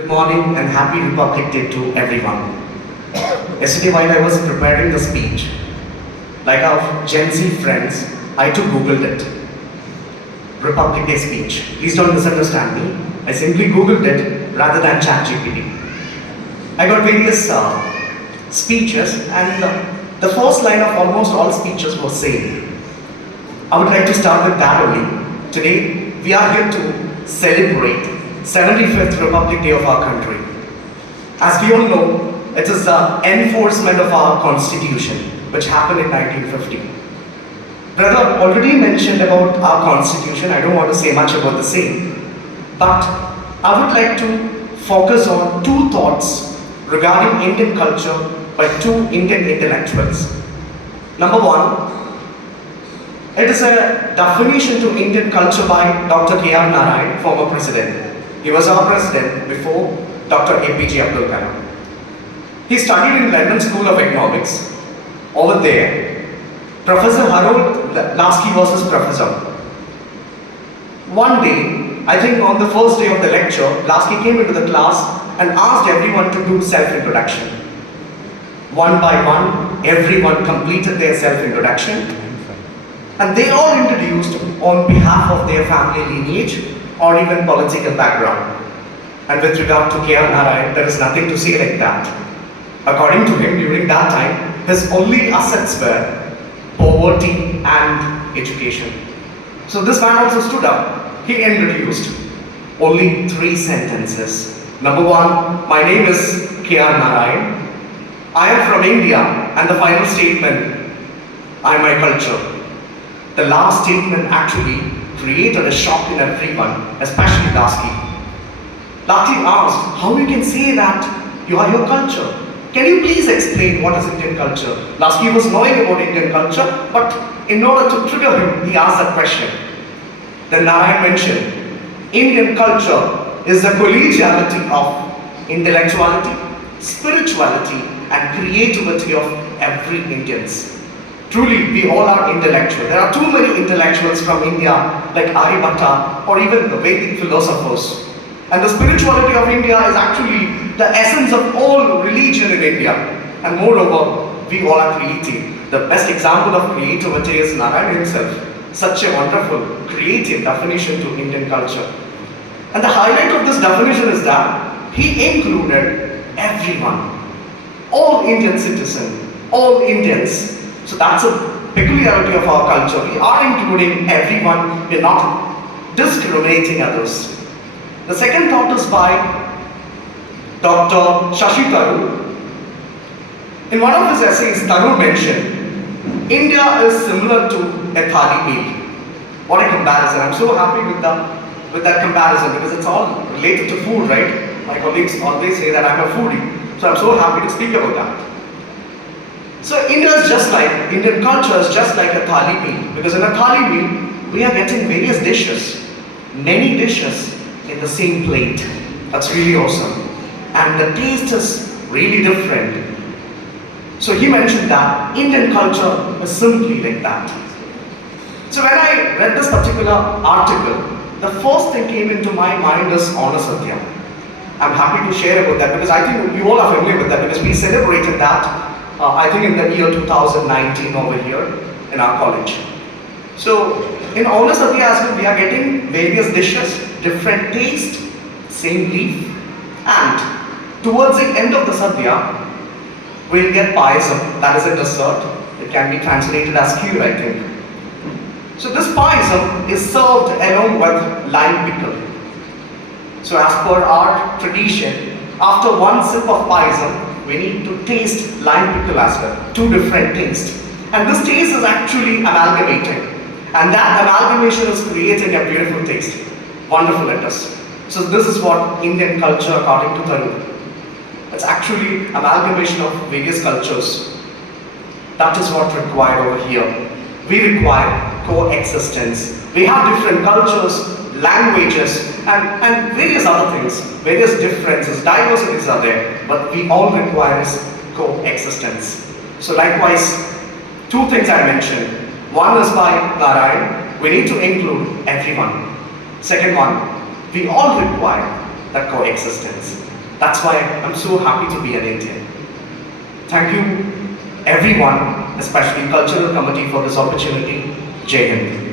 Good morning and happy Republic Day to everyone. Yesterday while I was preparing the speech, like our Gen Z friends, I too googled it. Republic Day speech. Please don't misunderstand me. I simply googled it rather than ChatGPT. I got various speeches and the first line of almost all speeches was same. I would like to start with that only. Today we are here to celebrate 75th Republic Day of our country. As we all know, it is the enforcement of our constitution, which happened in 1950. Brother already mentioned about our constitution. I don't want to say much about the same, but I would like to focus on two thoughts regarding Indian culture by two Indian intellectuals. Number one, it is a definition to Indian culture by Dr. K.R. Narayan, former president. He was our president before Dr. APJ Abdul Kalam. He studied in London School of Economics. Over there, Professor Harold Lasky was his professor. One day, I think on the first day of the lecture, Lasky came into the class and asked everyone to do self-introduction. One by one, everyone completed their self-introduction, and they all introduced on behalf of their family lineage or even political background. And with regard to K.R. Narayan, there is nothing to say like that. According to him, during that time, his only assets were poverty and education. So this man also stood up. He introduced only 3 sentences. Number one, my name is K.R. Narayan. I am from India, and the final statement, I am my culture. The last statement actually created a shock in everyone, especially Lasky. Lasky asked, how you can say that you are your culture? Can you please explain what is Indian culture? Lasky was knowing about Indian culture, but in order to trigger him, he asked that question. Then Narayan mentioned, Indian culture is the collegiality of intellectuality, spirituality, and creativity of every Indians. Truly, we all are intellectual. There are too many intellectuals from India, like Aryabhatta, or even the Vedic philosophers. And the spirituality of India is actually the essence of all religion in India. And moreover, we all are creative. The best example of creativity is Narayan himself. Such a wonderful, creative definition to Indian culture. And the highlight of this definition is that he included everyone. All Indian citizens, all Indians. So that's a peculiarity of our culture. We are including everyone, we are not discriminating others. The second thought is by Dr. Shashi Tharoor. In one of his essays, Tharoor mentioned, India is similar to a thali meal. What a comparison. I'm so happy with that comparison because it's all related to food, right? My colleagues always say that I'm a foodie. So I'm so happy to speak about that. So Indian culture is just like a thali meal, because in a thali meal, we are getting various dishes, many dishes in the same plate. That's really awesome. And the taste is really different. So he mentioned that Indian culture is simply like that. So when I read this particular article, the first thing came into my mind is Honor Satya. I'm happy to share about that because I think you all are familiar with that because we celebrated that I think in the year 2019 over here in our college. So in Honor Satya as well, we are getting various dishes, different taste, same leaf, and towards the end of the Sadhya, we'll get payasam, that is a dessert. It can be translated as kheer, I think. So this payasam is served along with lime pickle. So as per our tradition, after one sip of payasam, we need to taste lime pickle as well. 2 different tastes. And this taste is actually amalgamating. And that amalgamation is creating a beautiful taste. Wonderful it is. So this is what Indian culture according to Tharoor. It's actually amalgamation of various cultures. That is what required over here. We require coexistence. We have different cultures, languages, and various other things, various differences, diversities are there, but we all require coexistence. So likewise, 2 things I mentioned. One is by Narayan, we need to include everyone. Second one, we all require that coexistence. That's why I'm so happy to be an Indian. Thank you everyone, especially Cultural Committee, for this opportunity. Jai Hind.